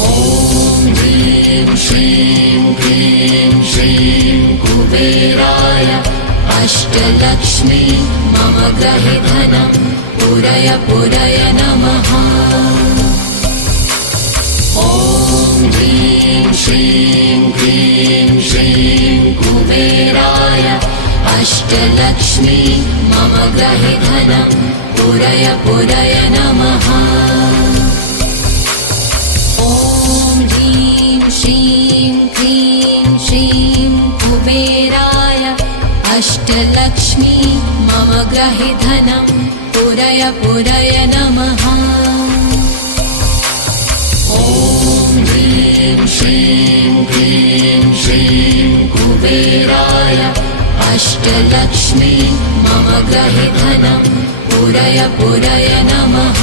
ॐ ह्रीं श्रीं क्लीं श्रीं कुबेराय अष्टलक्ष्मी मम गृहे धनं पुरय पुरय नमः। ॐ ह्रीं श्रीं क्लीं श्रीं कुबेराय अष्टलक्ष्मी मम गृहे धनं पुरय पुरय नमः। ॐ ह्रीं श्रीं क्लीं श्रीं कुबेराय अष्टलक्ष्मी मम गृहे धनं पुरय पुरय नमः। ॐ ह्रीं श्रीं क्लीं श्रीं कुबेराय अष्टलक्ष्मी मम गृहे धनं पुरय पुरय नमः।